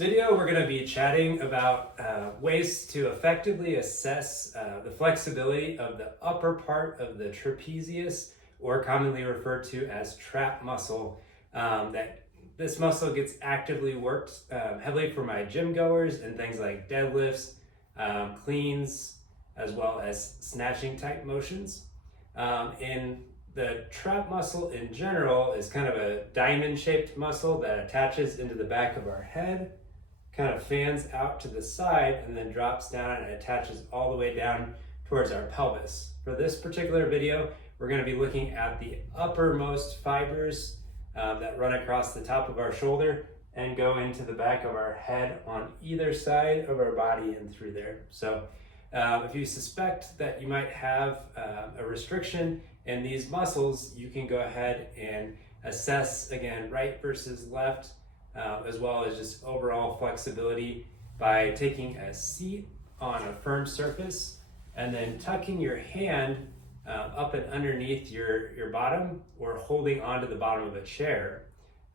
Video, we're going to be chatting about ways to effectively assess the flexibility of the upper part of the trapezius, or commonly referred to as trap muscle. That this muscle gets actively worked heavily for my gym goers in things like deadlifts, cleans, as well as snatching type motions. And the trap muscle in general is kind of a diamond shaped muscle that attaches into the back of our head, kind of fans out to the side, and then drops down and attaches all the way down towards our pelvis. For this particular video, we're going to be looking at the uppermost fibers that run across the top of our shoulder and go into the back of our head on either side of our body and through there. So if you suspect that you might have a restriction in these muscles, you can go ahead and assess, again, right versus left, as well as just overall flexibility by taking a seat on a firm surface and then tucking your hand up and underneath your bottom, or holding onto the bottom of a chair.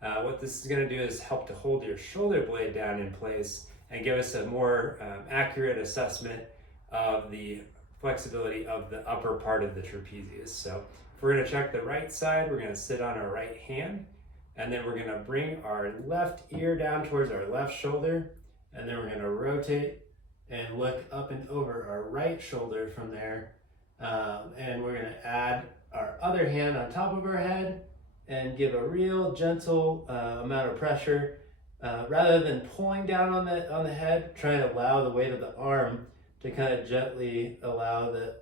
What this is going to do is help to hold your shoulder blade down in place and give us a more accurate assessment of the flexibility of the upper part of the trapezius. So if we're going to check the right side, we're going to sit on our right hand, and then we're going to bring our left ear down towards our left shoulder, and then we're going to rotate and look up and over our right shoulder from there. And we're going to add our other hand on top of our head and give a real gentle amount of pressure. Rather than pulling down on the head, try to allow the weight of the arm to kind of gently allow the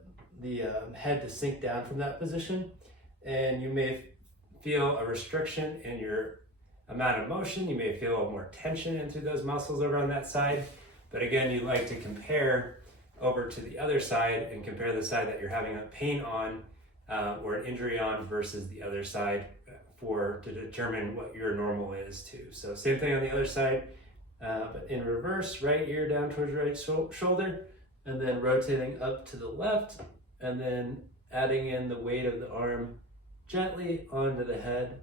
head to sink down from that position. And you may feel a restriction in your amount of motion. You may feel more tension into those muscles over on that side. But again, you like to compare over to the other side and compare the side that you're having a pain on or an injury on versus the other side to determine what your normal is too. So same thing on the other side, but in reverse, right ear down towards right shoulder, and then rotating up to the left, and then adding in the weight of the arm gently onto the head